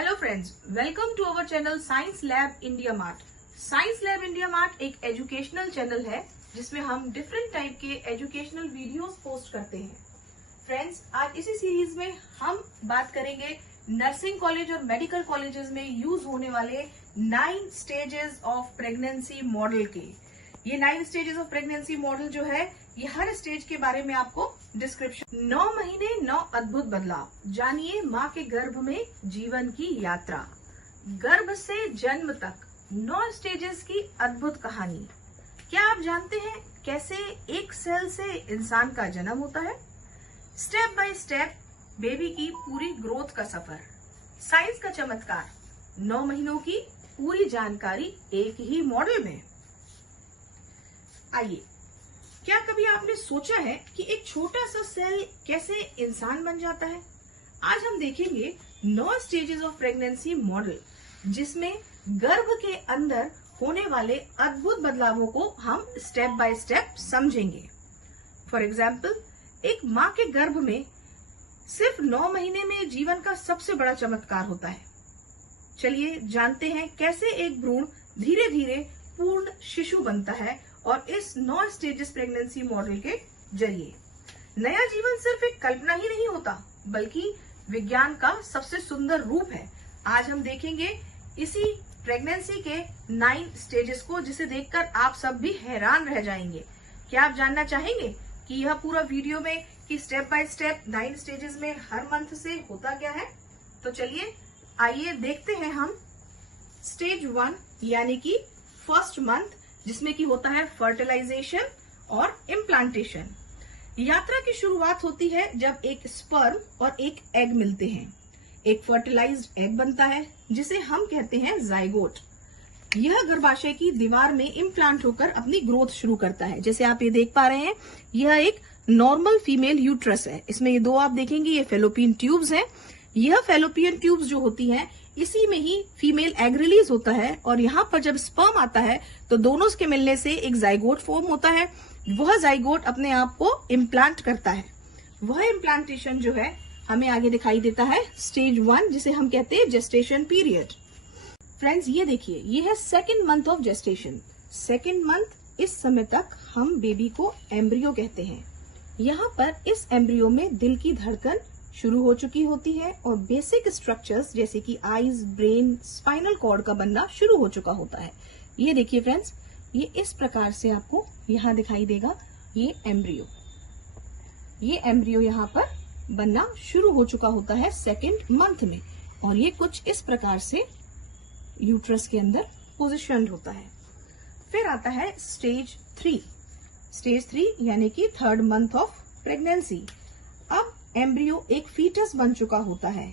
Hello friends, welcome to our channel Science Lab India Mart. Science Lab India Mart एक educational channel है जिसमें हम different type के educational videos post करते हैं। फ्रेंड्स, आज इसी सीरीज में हम बात करेंगे नर्सिंग कॉलेज और मेडिकल कॉलेजेस में यूज होने वाले 9 स्टेजेस ऑफ प्रेगनेंसी मॉडल के। ये 9 स्टेजेस ऑफ प्रेगनेंसी मॉडल जो है, ये हर स्टेज के बारे में आपको डिस्क्रिप्शन। 9 महीने 9 अद्भुत बदलाव, जानिए माँ के गर्भ में जीवन की यात्रा। गर्भ से जन्म तक 9 स्टेजेस की अद्भुत कहानी। क्या आप जानते हैं कैसे एक सेल से इंसान का जन्म होता है? स्टेप बाय स्टेप बेबी की पूरी ग्रोथ का सफर, साइंस का चमत्कार, 9 महीनों की पूरी जानकारी एक ही मॉडल में। आइए, क्या कभी आपने सोचा है कि एक छोटा सा सेल कैसे इंसान बन जाता है? आज हम देखेंगे 9 स्टेजेस ऑफ प्रेगनेंसी मॉडल, जिसमें गर्भ के अंदर होने वाले अद्भुत बदलावों को हम स्टेप बाय स्टेप समझेंगे। फॉर एग्जाम्पल, एक माँ के गर्भ में सिर्फ 9 महीने में जीवन का सबसे बड़ा चमत्कार होता है। चलिए जानते हैं कैसे एक भ्रूण धीरे धीरे पूर्ण शिशु बनता है, और इस 9 स्टेजेस प्रेगनेंसी मॉडल के जरिए नया जीवन सिर्फ एक कल्पना ही नहीं होता, बल्कि विज्ञान का सबसे सुंदर रूप है। आज हम देखेंगे इसी प्रेगनेंसी के 9 स्टेजेस को, जिसे देखकर आप सब भी हैरान रह जाएंगे। क्या आप जानना चाहेंगे कि यह पूरा वीडियो में कि स्टेप बाय स्टेप 9 स्टेजेस में हर मंथ से होता क्या है? तो चलिए आइए देखते हैं हम स्टेज 1 यानी कि फर्स्ट मंथ, जिसमें कि होता है फर्टिलाइजेशन और इम्प्लांटेशन। यात्रा की शुरुआत होती है जब एक स्पर्म और एक एग मिलते हैं। एक फर्टिलाइज्ड एग बनता है जिसे हम कहते हैं जाइगोट। यह गर्भाशय की दीवार में इम्प्लांट होकर अपनी ग्रोथ शुरू करता है। जैसे आप ये देख पा रहे हैं, यह एक नॉर्मल फीमेल यूट्रस है। इसमें ये 2 आप देखेंगे, ये फेलोपियन ट्यूब्स हैं। यह फेलोपियन ट्यूब्स जो होती हैं, इसी में ही फीमेल एग रिलीज होता है, और यहाँ पर जब स्पर्म आता है तो दोनों के मिलने से एक जाइगोट फॉर्म होता है। वह जाइगोट अपने आप को इम्प्लांट करता है। वह इम्प्लांटेशन जो है हमें आगे दिखाई देता है स्टेज 1, जिसे हम कहते हैं जेस्टेशन पीरियड। फ्रेंड्स, ये देखिए, ये है second month of gestation. Second month, इस समय तक हम बेबी को एम्ब्रियो कहते हैं। यहाँ पर इस एम्ब्रियो में दिल की धड़कन शुरू हो चुकी होती है, और बेसिक स्ट्रक्चर्स जैसे कि आईज, ब्रेन, स्पाइनल कॉर्ड का बनना शुरू हो चुका होता है। ये देखिए फ्रेंड्स, ये इस प्रकार से आपको यहाँ दिखाई देगा। ये एम्ब्रियो यहाँ पर बनना शुरू हो चुका होता है सेकेंड मंथ में, और ये कुछ इस प्रकार से यूट्रस के अंदर पोजिशन्ड होता है। फिर आता है स्टेज 3। स्टेज 3 यानी कि थर्ड मंथ ऑफ प्रेगनेंसी। अब एम्ब्रियो एक फीटस बन चुका होता है,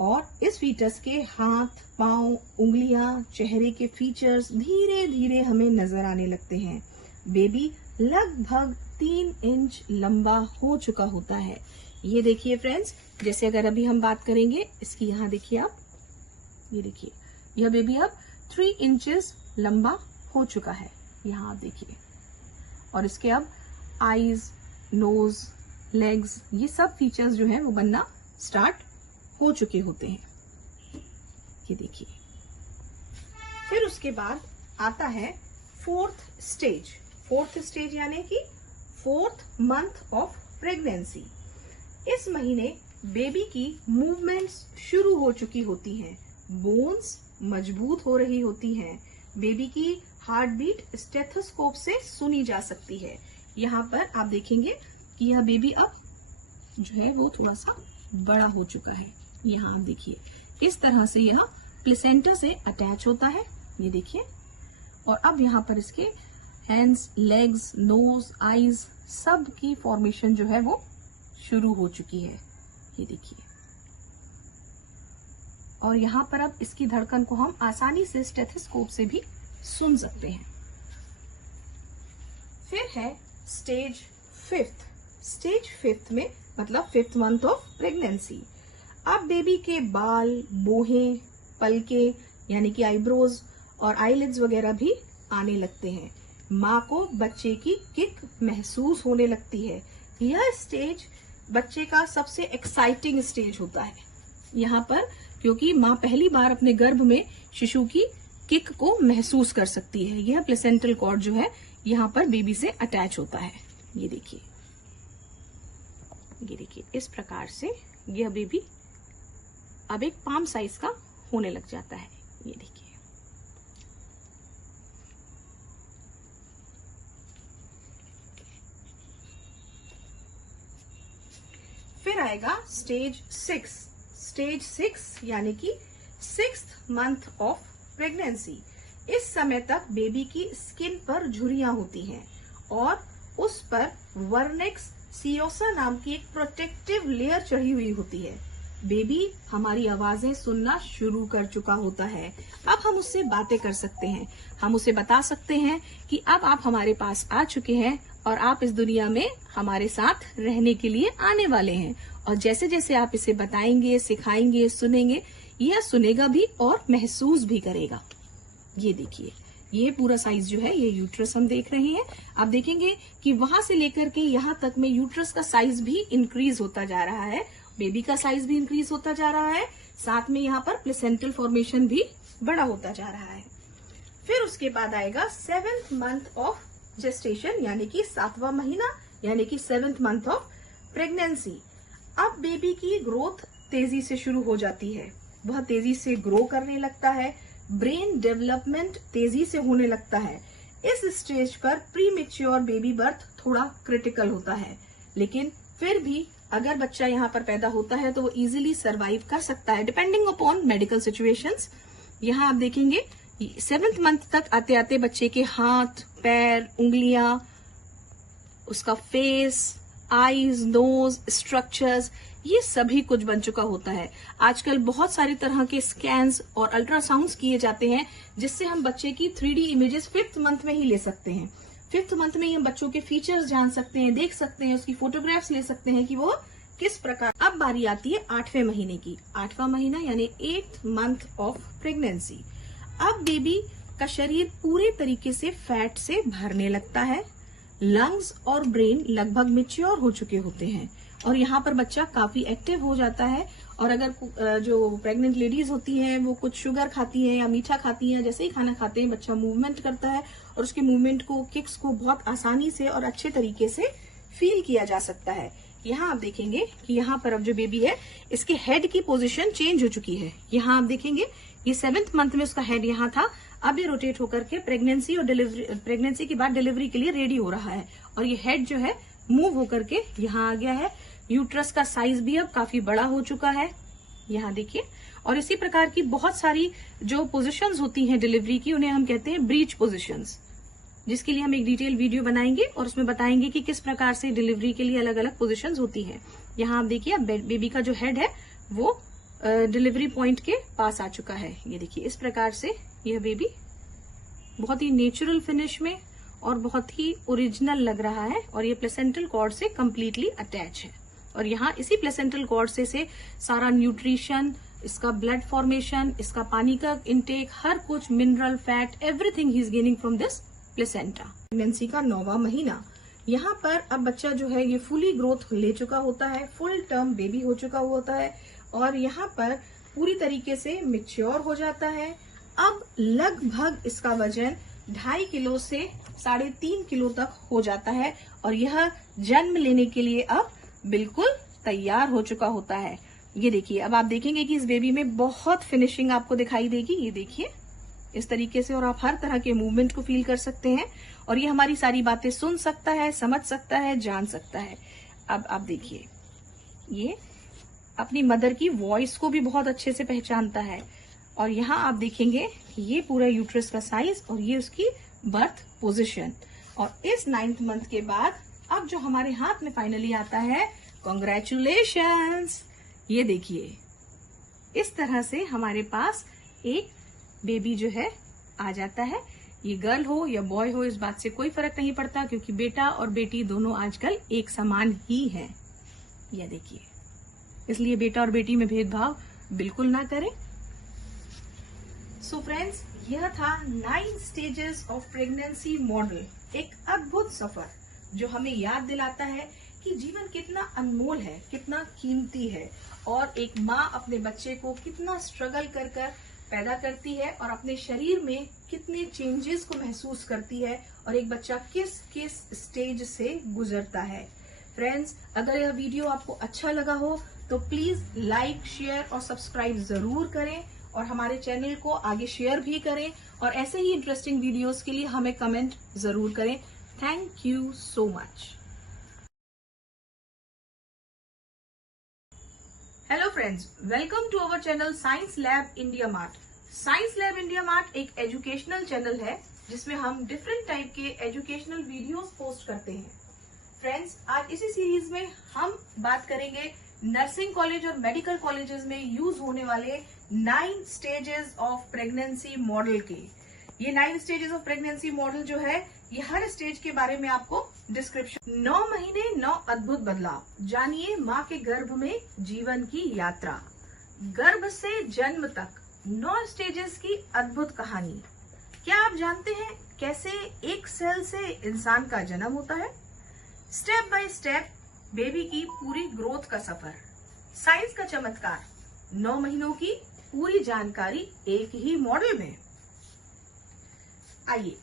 और इस फीटस के हाथ, पांव, उंगलियां, चेहरे के फीचर्स धीरे धीरे हमें नजर आने लगते हैं। बेबी लगभग 3 इंच लंबा हो चुका होता है। ये देखिए फ्रेंड्स, जैसे अगर अभी हम बात करेंगे इसकी, यहाँ देखिए आप, ये देखिए, यह बेबी अब 3 इंचेस लंबा हो चुका है। यहाँ आप देखिए, और इसके अब आईज, नोज, लेग्स, ये सब फीचर्स जो हैं वो बनना स्टार्ट हो चुके होते हैं। ये देखिए। फिर उसके बाद आता है फोर्थ स्टेज। फोर्थ स्टेज यानी कि 4th मंथ ऑफ प्रेगनेंसी। इस महीने बेबी की मूवमेंट्स शुरू हो चुकी होती हैं, बोन्स मजबूत हो रही होती हैं, बेबी की हार्ट बीट स्टेथोस्कोप से सुनी जा सकती है। यहाँ पर आप देखेंगे कि यह बेबी अब जो है वो थोड़ा सा बड़ा हो चुका है। यहाँ आप देखिए, इस तरह से यह प्लेसेंटा से अटैच होता है। ये देखिए, और अब यहाँ पर इसके हैंड्स, लेग्स, नोज, आईज, सब की फॉर्मेशन जो है वो शुरू हो चुकी है। ये देखिए, और यहाँ पर अब इसकी धड़कन को हम आसानी से स्टेथोस्कोप से भी सुन सकते हैं। फिर है स्टेज 5। स्टेज 5 में मतलब 5th मंथ ऑफ प्रेगनेंसी। अब बेबी के बाल, बोहें, पलके यानी कि आईब्रोज और आईलिड्स वगैरह भी आने लगते हैं। माँ को बच्चे की किक महसूस होने लगती है। यह स्टेज बच्चे का सबसे एक्साइटिंग स्टेज होता है। यहाँ पर क्योंकि माँ पहली बार अपने गर्भ में शिशु की किक को महसूस कर सकती है। यह प्लेसेंटल कॉर्ड जो है यहाँ पर बेबी से अटैच होता है। ये देखिए, इस प्रकार से यह बेबी अब एक पाम साइज का होने लग जाता है। ये देखिए, फिर आएगा स्टेज 6 यानी कि 6th मंथ ऑफ प्रेगनेंसी। इस समय तक बेबी की स्किन पर झुर्रियां होती हैं और उस पर वर्नेक्स सियोसा नाम की एक प्रोटेक्टिव लेयर चढ़ी हुई होती है। बेबी हमारी आवाजें सुनना शुरू कर चुका होता है। अब हम उससे बातें कर सकते हैं, हम उसे बता सकते हैं कि अब आप हमारे पास आ चुके हैं और आप इस दुनिया में हमारे साथ रहने के लिए आने वाले हैं। और जैसे जैसे आप इसे बताएंगे, सिखाएंगे, सुनेंगे, यह सुनेगा भी और महसूस भी करेगा। ये देखिए, ये पूरा साइज जो है, ये यूट्रस हम देख रहे हैं। आप देखेंगे कि वहां से लेकर के यहाँ तक में यूट्रस का साइज भी इंक्रीज होता जा रहा है, बेबी का साइज भी इंक्रीज होता जा रहा है, साथ में यहाँ पर प्लेसेंटल फॉर्मेशन भी बड़ा होता जा रहा है। फिर उसके बाद आएगा 7th मंथ ऑफ जेस्टेशन यानी कि 7वां महीना यानी कि 7th मंथ ऑफ प्रेगनेंसी। अब बेबी की ग्रोथ तेजी से शुरू हो जाती है, वह तेजी से ग्रो करने लगता है, ब्रेन डेवलपमेंट तेजी से होने लगता है। इस स्टेज पर प्री मैच्योर बेबी बर्थ थोड़ा क्रिटिकल होता है, लेकिन फिर भी अगर बच्चा यहाँ पर पैदा होता है तो वो इजीली सरवाइव कर सकता है डिपेंडिंग अपॉन मेडिकल सिचुएशंस। यहाँ आप देखेंगे 7th मंथ तक आते आते बच्चे के हाथ, पैर, उंगलियां, उसका फेस, आईज, नोज, स्ट्रक्चर्स, ये सभी कुछ बन चुका होता है। आजकल बहुत सारी तरह के स्कैन्स और अल्ट्रासाउंड्स किए जाते हैं जिससे हम बच्चे की 3D इमेजेस 5th मंथ में ही ले सकते हैं। 5th मंथ में ही हम बच्चों के फीचर्स जान सकते हैं, देख सकते हैं, उसकी फोटोग्राफ्स ले सकते हैं कि वो किस प्रकार। अब बारी आती है 8वें महीने की। 8वां महीना यानी 8th मंथ ऑफ प्रेगनेंसी। अब बेबी का शरीर पूरे तरीके से फैट से भरने लगता है, लंग्स और ब्रेन लगभग मैच्योर हो चुके होते हैं और यहाँ पर बच्चा काफी एक्टिव हो जाता है। और अगर जो प्रेग्नेंट लेडीज होती हैं वो कुछ शुगर खाती हैं या मीठा खाती हैं, जैसे ही खाना खाते हैं बच्चा मूवमेंट करता है और उसके मूवमेंट को, किक्स को बहुत आसानी से और अच्छे तरीके से फील किया जा सकता है। यहाँ आप देखेंगे कि यहाँ पर अब जो बेबी है इसके हेड की पोजीशन चेंज हो चुकी है। यहाँ आप देखेंगे ये 7th मंथ में उसका हेड यहाँ था, अब ये रोटेट होकर के प्रेगनेंसी और प्रेगनेंसी के बाद डिलीवरी के लिए रेडी हो रहा है और ये हेड जो है मूव होकर के यहाँ आ गया है। यूट्रस का साइज भी अब काफी बड़ा हो चुका है, यहाँ देखिए। और इसी प्रकार की बहुत सारी जो पोजीशंस होती हैं डिलीवरी की, उन्हें हम कहते हैं ब्रीच पोजीशंस, जिसके लिए हम एक डिटेल वीडियो बनाएंगे और उसमें बताएंगे कि किस प्रकार से डिलीवरी के लिए अलग अलग पोजीशंस होती हैं। यहाँ आप देखिए, बेबी का जो हेड है वो डिलीवरी पॉइंट के पास आ चुका है। ये देखिए, इस प्रकार से यह बेबी बहुत ही नेचुरल फिनिश में और बहुत ही ओरिजिनल लग रहा है और ये प्लेसेंटल कॉर्ड से कंप्लीटली अटैच है। और यहाँ इसी प्लेसेंटल कॉर्ड से सारा न्यूट्रिशन, इसका ब्लड फॉर्मेशन, इसका पानी का इंटेक, हर कुछ, mineral, fat, everything he is gaining from this placenta. Pregnancy का 9वां महीना, यहाँ पर अब बच्चा जो है ये फुली ग्रोथ ले चुका होता है, फुल टर्म बेबी हो चुका होता है और यहाँ पर पूरी तरीके से मैच्योर हो जाता है। अब लगभग इसका वजन 2.5 किलो से 3.5 किलो तक हो जाता है और यह जन्म लेने के लिए अब बिल्कुल तैयार हो चुका होता है। ये देखिए, अब आप देखेंगे कि इस बेबी में बहुत फिनिशिंग आपको दिखाई देगी। ये देखिए इस तरीके से, और आप हर तरह के मूवमेंट को फील कर सकते हैं और ये हमारी सारी बातें सुन सकता है, समझ सकता है, जान सकता है। अब आप देखिए, ये अपनी मदर की वॉइस को भी बहुत अच्छे से पहचानता है। और यहाँ आप देखेंगे कि ये पूरा यूट्रस का साइज और ये उसकी बर्थ पोजीशन। और इस 9th मंथ के बाद अब जो हमारे हाथ में फाइनली आता है, कॉन्ग्रेचुलेशंस। ये देखिए, इस तरह से हमारे पास एक बेबी जो है आ जाता है। ये गर्ल हो या बॉय हो, इस बात से कोई फर्क नहीं पड़ता, क्योंकि बेटा और बेटी दोनों आजकल एक समान ही हैं। ये देखिए, इसलिए बेटा और बेटी में भेदभाव बिल्कुल ना करें। सो फ्रेंड्स, यह था 9 स्टेजेस ऑफ प्रेगनेंसी मॉडल, एक अद्भुत सफर जो हमें याद दिलाता है कि जीवन कितना अनमोल है, कितना कीमती है, और एक माँ अपने बच्चे को कितना स्ट्रगल कर कर पैदा करती है और अपने शरीर में कितने चेंजेस को महसूस करती है, और एक बच्चा किस किस स्टेज से गुजरता है। फ्रेंड्स, अगर यह वीडियो आपको अच्छा लगा हो तो प्लीज लाइक, शेयर और सब्सक्राइब जरूर करें, और हमारे चैनल को आगे शेयर भी करें, और ऐसे ही इंटरेस्टिंग वीडियोस के लिए हमें कमेंट जरूर करें। Thank you so much. Hello friends, welcome to our channel Science Lab India Mart. Science Lab India Mart एक एजुकेशनल चैनल है जिसमें हम डिफरेंट टाइप के एजुकेशनल वीडियोस पोस्ट करते हैं। फ्रेंड्स, आज इसी सीरीज में हम बात करेंगे नर्सिंग कॉलेज और मेडिकल कॉलेजेस में यूज होने वाले 9 स्टेजेस ऑफ प्रेगनेंसी मॉडल के। ये 9 स्टेजेस ऑफ प्रेगनेंसी मॉडल जो है, ये हर स्टेज के बारे में आपको डिस्क्रिप्शन। 9 महीने 9 अद्भुत बदलाव, जानिए माँ के गर्भ में जीवन की यात्रा। गर्भ से जन्म तक 9 स्टेजेस की अद्भुत कहानी। क्या आप जानते हैं कैसे एक सेल से इंसान का जन्म होता है? स्टेप बाय स्टेप बेबी की पूरी ग्रोथ का सफर, साइंस का चमत्कार, 9 महीनों की पूरी जानकारी एक ही मॉडल में। आइए,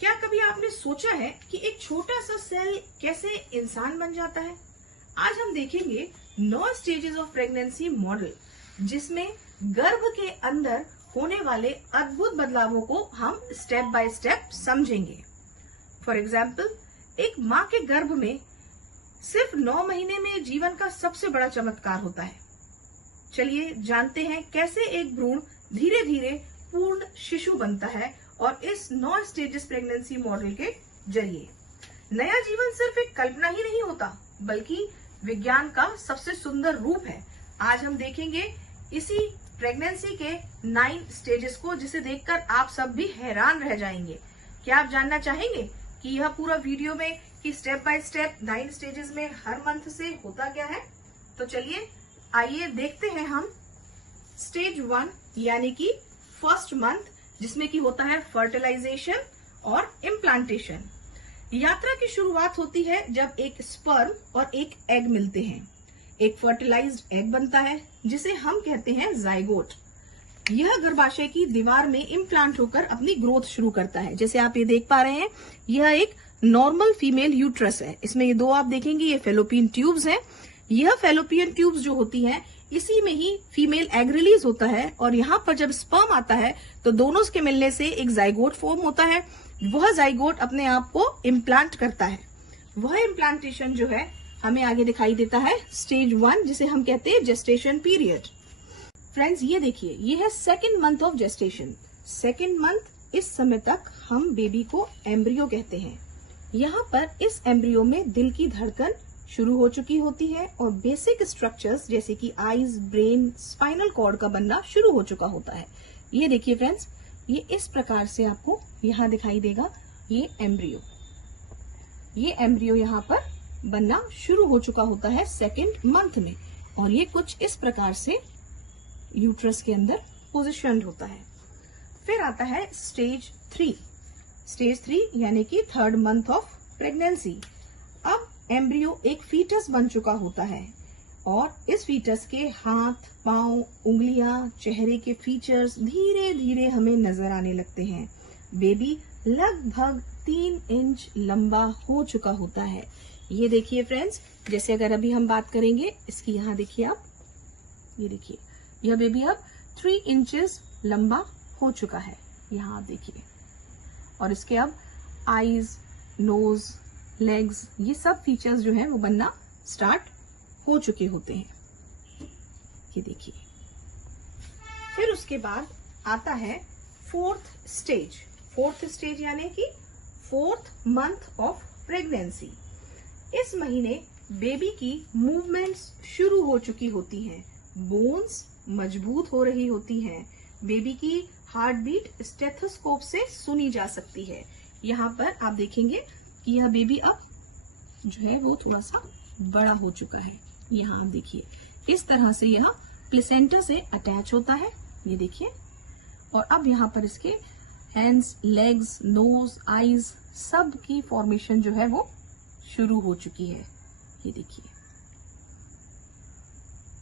क्या कभी आपने सोचा है कि एक छोटा सा सेल कैसे इंसान बन जाता है? आज हम देखेंगे 9 स्टेजेस ऑफ प्रेगनेंसी मॉडल, जिसमें गर्भ के अंदर होने वाले अद्भुत बदलावों को हम स्टेप बाय स्टेप समझेंगे। फॉर एग्जाम्पल, एक माँ के गर्भ में सिर्फ 9 महीने में जीवन का सबसे बड़ा चमत्कार होता है। चलिए जानते हैं कैसे एक भ्रूण धीरे धीरे पूर्ण शिशु बनता है, और इस 9 स्टेजेस प्रेगनेंसी मॉडल के जरिए नया जीवन सिर्फ एक कल्पना ही नहीं होता, बल्कि विज्ञान का सबसे सुंदर रूप है। आज हम देखेंगे इसी प्रेगनेंसी के 9 स्टेजेस को, जिसे देखकर आप सब भी हैरान रह जाएंगे। क्या आप जानना चाहेंगे कि यह पूरा वीडियो में कि स्टेप बाय स्टेप 9 स्टेजेस में हर मंथ से होता क्या है? तो चलिए आइए देखते हैं हम स्टेज 1 यानी कि फर्स्ट मंथ, जिसमें कि होता है फर्टिलाइजेशन और इम्प्लांटेशन। यात्रा की शुरुआत होती है जब एक स्पर्म और एक एग मिलते हैं। एक फर्टिलाइज्ड एग बनता है जिसे हम कहते हैं जाइगोट। यह गर्भाशय की दीवार में इम्प्लांट होकर अपनी ग्रोथ शुरू करता है। जैसे आप ये देख पा रहे हैं, यह एक नॉर्मल फीमेल यूट्रस है। इसमें ये 2 आप देखेंगे, ये फेलोपियन ट्यूब्स हैं। यह फेलोपियन ट्यूब्स जो होती हैं, इसी में ही फीमेल एग रिलीज होता है, और यहाँ पर जब स्पर्म आता है तो दोनों के मिलने से एक जाइगोट फॉर्म होता है। वह जाइगोट अपने आप को इम्प्लांट करता है। वह इम्प्लांटेशन जो है हमें आगे दिखाई देता है स्टेज 1, जिसे हम कहते हैं जेस्टेशन पीरियड। फ्रेंड्स, ये देखिए, ये है second month of gestation. Second month, इस समय तक हम बेबी को एम्ब्रियो कहते हैं। यहाँ पर इस एम्ब्रियो में दिल की धड़कन शुरू हो चुकी होती है, और बेसिक स्ट्रक्चर्स जैसे कि आईज, ब्रेन, स्पाइनल कॉर्ड का बनना शुरू हो चुका होता है। ये देखिए फ्रेंड्स, ये इस प्रकार से आपको यहाँ दिखाई देगा। ये एम्ब्रियो यहाँ पर बनना शुरू हो चुका होता है सेकेंड मंथ में, और ये कुछ इस प्रकार से यूट्रस के अंदर पोजिशन्ड होता है। फिर आता है स्टेज 3। स्टेज 3 यानी कि थर्ड मंथ ऑफ प्रेगनेंसी। अब एम्ब्रियो एक फीटस बन चुका होता है, और इस फीटस के हाथ, पांव, उंगलियां, चेहरे के फीचर्स धीरे धीरे हमें नजर आने लगते हैं। बेबी लगभग 3 इंच लंबा हो चुका होता है। ये देखिए फ्रेंड्स, जैसे अगर अभी हम बात करेंगे इसकी, यहाँ देखिए आप, ये देखिए, यह बेबी अब 3 इंचेस लंबा हो चुका है। यहाँ आप देखिए, और इसके अब आईज, नोज, लेग्स, ये सब फीचर्स जो हैं वो बनना स्टार्ट हो चुके होते हैं। ये देखिए। फिर उसके बाद आता है फोर्थ स्टेज। फोर्थ स्टेज यानी कि 4th मंथ ऑफ प्रेगनेंसी। इस महीने बेबी की मूवमेंट्स शुरू हो चुकी होती हैं, बोन्स मजबूत हो रही होती हैं, बेबी की हार्ट बीट स्टेथोस्कोप से सुनी जा सकती है। यहाँ पर आप देखेंगे कि यह बेबी अब जो है वो थोड़ा सा बड़ा हो चुका है। यहाँ आप देखिए, इस तरह से यह प्लेसेंटा से अटैच होता है, ये देखिए। और अब यहाँ पर इसके हैंड्स, लेग्स, नोज, आईज सब की फॉर्मेशन जो है वो शुरू हो चुकी है। ये देखिए,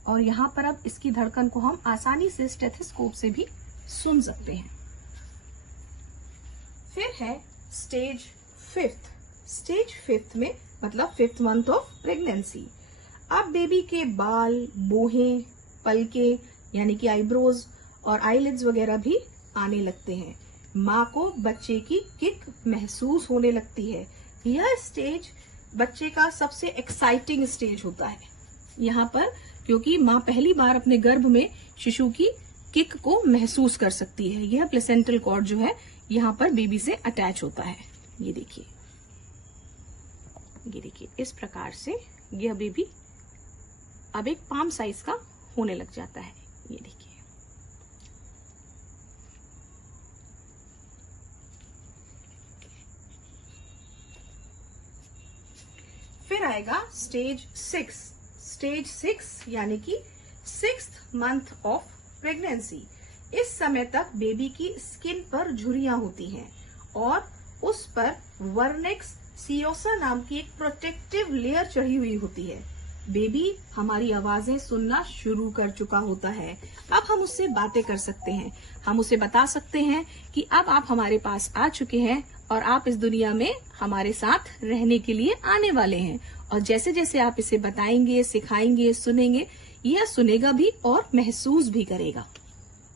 और यहाँ पर अब इसकी धड़कन को हम आसानी से स्टेथोस्कोप से भी सुन सकते हैं। फिर है स्टेज 5। स्टेज 5 में मतलब 5th मंथ ऑफ प्रेगनेंसी। अब बेबी के बाल, बोहें, पलके यानी कि आईब्रोज और आईलिड्स वगैरह भी आने लगते हैं। माँ को बच्चे की किक महसूस होने लगती है। यह स्टेज बच्चे का सबसे एक्साइटिंग स्टेज होता है यहाँ पर, क्योंकि माँ पहली बार अपने गर्भ में शिशु की किक को महसूस कर सकती है। यह प्लेसेंटल कॉर्ड जो है यहाँ पर बेबी से अटैच होता है। ये देखिए, ये देखिए, इस प्रकार से यह बेबी अब एक पाम साइज का होने लग जाता है। ये देखिए, फिर आएगा स्टेज 6। स्टेज 6 यानी कि 6th मंथ ऑफ प्रेगनेंसी। इस समय तक बेबी की स्किन पर झुर्रियां होती हैं और उस पर वर्नेक्स सियोसा नाम की एक प्रोटेक्टिव लेयर चढ़ी हुई होती है। बेबी हमारी आवाजें सुनना शुरू कर चुका होता है। अब हम उससे बातें कर सकते हैं। हम उसे बता सकते हैं कि अब आप हमारे पास आ चुके हैं और आप इस दुनिया में हमारे साथ रहने के लिए आने वाले हैं। और जैसे जैसे आप इसे बताएंगे, सिखाएंगे, सुनेंगे, यह सुनेगा भी और महसूस भी करेगा।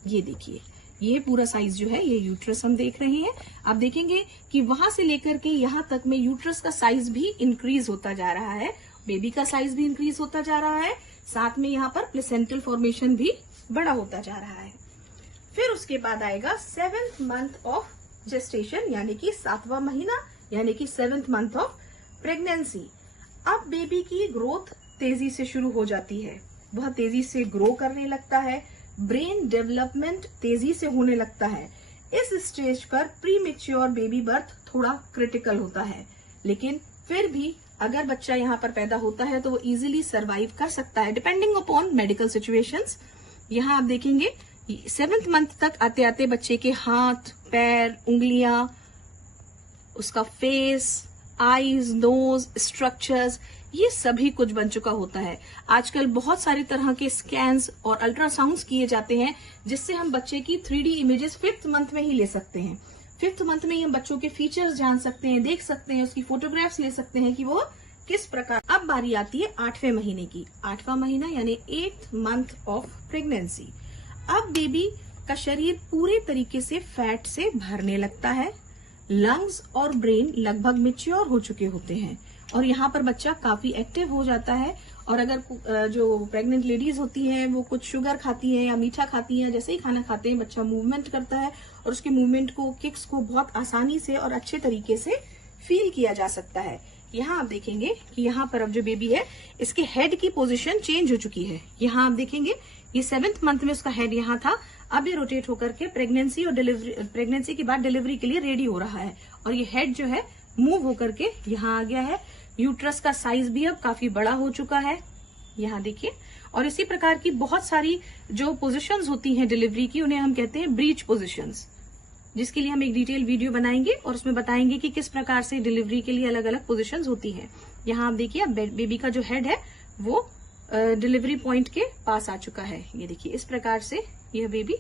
ये देखिए, ये पूरा साइज जो है, ये यूट्रस हम देख रहे हैं। आप देखेंगे कि वहां से लेकर के यहाँ तक में यूट्रस का साइज भी इंक्रीज होता जा रहा है, बेबी का साइज भी इंक्रीज होता जा रहा है, साथ में यहाँ पर प्लेसेंटल फॉर्मेशन भी बड़ा होता जा रहा है। फिर उसके बाद आएगा 7th मंथ ऑफ जेस्टेशन यानी कि 7वां महीना यानी कि 7th मंथ ऑफ प्रेगनेंसी। अब बेबी की ग्रोथ तेजी से शुरू हो जाती है। वह तेजी से ग्रो करने लगता है। ब्रेन डेवलपमेंट तेजी से होने लगता है। इस स्टेज पर प्री मैच्योर बेबी बर्थ थोड़ा क्रिटिकल होता है, लेकिन फिर भी अगर बच्चा यहाँ पर पैदा होता है तो वो इजीली सरवाइव कर सकता है डिपेंडिंग अपॉन मेडिकल सिचुएशंस। यहाँ आप देखेंगे 7th मंथ तक आते आते बच्चे के हाथ, पैर, उंगलियां, उसका फेस, आईज, नोज, स्ट्रक्चर्स, ये सभी कुछ बन चुका होता है। आजकल बहुत सारी तरह के स्कैन्स और अल्ट्रासाउंड्स किए जाते हैं जिससे हम बच्चे की 3D इमेजेस 5th मंथ में ही ले सकते हैं। 5th मंथ में ही हम बच्चों के फीचर्स जान सकते हैं, देख सकते हैं, उसकी फोटोग्राफ्स ले सकते हैं कि वो किस प्रकार। अब बारी आती है 8वें महीने की। 8वां महीना यानी 8th मंथ ऑफ प्रेगनेंसी। अब बेबी का शरीर पूरे तरीके से फैट से भरने लगता है। लंग्स और ब्रेन लगभग मैच्योर हो चुके होते हैं और यहाँ पर बच्चा काफी एक्टिव हो जाता है। और अगर जो प्रेग्नेंट लेडीज होती हैं वो कुछ शुगर खाती हैं या मीठा खाती हैं, जैसे ही खाना खाते हैं बच्चा मूवमेंट करता है और उसके मूवमेंट को, किक्स को बहुत आसानी से और अच्छे तरीके से फील किया जा सकता है। यहाँ आप देखेंगे कि यहाँ पर अब जो बेबी है इसके हेड की पोजीशन चेंज हो चुकी है। यहाँ आप देखेंगे ये 7th मंथ में उसका हेड यहाँ था, अब ये रोटेट होकर के प्रेगनेंसी और डिलीवरी, प्रेगनेंसी के बाद डिलीवरी के लिए रेडी हो रहा है और ये हेड जो है मूव होकर के यहाँ आ गया है। यूट्रस का साइज भी अब काफी बड़ा हो चुका है, यहाँ देखिए। और इसी प्रकार की बहुत सारी जो पोजीशंस होती हैं डिलीवरी की, उन्हें हम कहते हैं ब्रीच पोजीशंस, जिसके लिए हम एक डिटेल वीडियो बनाएंगे और उसमें बताएंगे कि किस प्रकार से डिलीवरी के लिए अलग अलग पोजीशंस होती हैं। यहाँ आप देखिए, बेबी का जो हेड है वो डिलीवरी पॉइंट के पास आ चुका है। ये देखिए, इस प्रकार से यह बेबी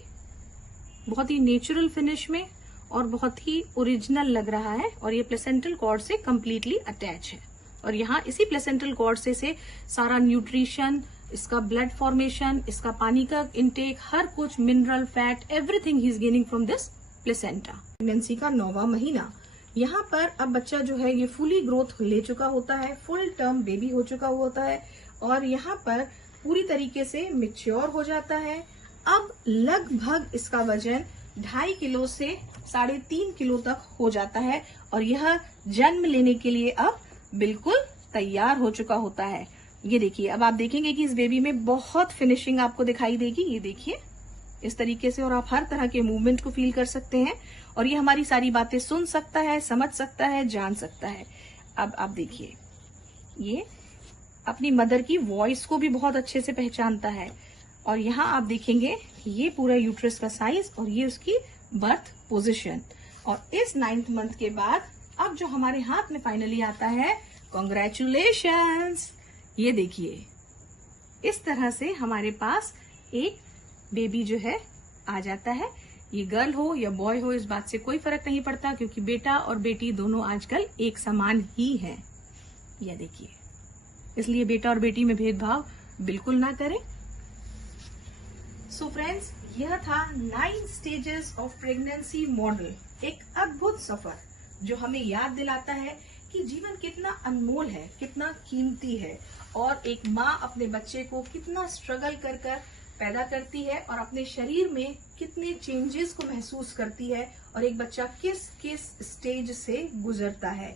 बहुत ही नेचुरल फिनिश में और बहुत ही ओरिजिनल लग रहा है और ये प्लेसेंटल कॉर्ड से कंप्लीटली अटैच है। और यहाँ इसी प्लेसेंटल कॉर्ड से सारा न्यूट्रिशन, इसका ब्लड फॉर्मेशन, इसका पानी का इंटेक, हर कुछ, mineral, fat, everything he is gaining from this placenta. Pregnancy का 9वां महीना, यहाँ पर अब बच्चा जो है ये फुली ग्रोथ ले चुका होता है, फुल टर्म बेबी हो चुका होता है और यहाँ पर पूरी तरीके से मैच्योर हो जाता है। अब लगभग इसका वजन 2.5 किलो से 3.5 किलो तक हो जाता है और यह जन्म लेने के लिए अब बिल्कुल तैयार हो चुका होता है। ये देखिए, अब आप देखेंगे कि इस बेबी में बहुत फिनिशिंग आपको दिखाई देगी। ये देखिए इस तरीके से, और आप हर तरह के मूवमेंट को फील कर सकते हैं और ये हमारी सारी बातें सुन सकता है, समझ सकता है, जान सकता है। अब आप देखिए, ये अपनी मदर की वॉइस को भी बहुत अच्छे से पहचानता है। और यहाँ आप देखेंगे ये पूरा यूट्रस का साइज और ये उसकी बर्थ पोजीशन। और इस 9th मंथ के बाद अब जो हमारे हाथ में फाइनली आता है, कॉन्ग्रेचुलेशंस, ये देखिए, इस तरह से हमारे पास एक बेबी जो है आ जाता है। ये गर्ल हो या बॉय हो, इस बात से कोई फर्क नहीं पड़ता, क्योंकि बेटा और बेटी दोनों आजकल एक समान ही हैं। यह देखिए, इसलिए बेटा और बेटी में भेदभाव बिल्कुल ना करें। सो फ्रेंड्स, यह था 9 स्टेजेस ऑफ प्रेगनेंसी मॉडल, एक अद्भुत सफर जो हमें याद दिलाता है कि जीवन कितना अनमोल है, कितना कीमती है, और एक माँ अपने बच्चे को कितना स्ट्रगल कर कर पैदा करती है और अपने शरीर में कितने चेंजेस को महसूस करती है, और एक बच्चा किस किस स्टेज से गुजरता है।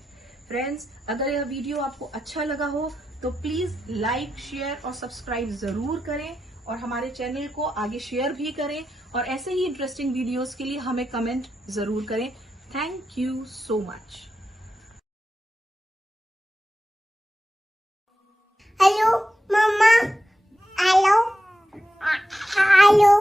फ्रेंड्स, अगर यह वीडियो आपको अच्छा लगा हो तो प्लीज लाइक, शेयर और सब्सक्राइब जरूर करें, और हमारे चैनल को आगे शेयर भी करें, और ऐसे ही इंटरेस्टिंग वीडियोस के लिए हमें कमेंट जरूर करें। Thank you so much. Hello मम्मा, हेलो हेलो।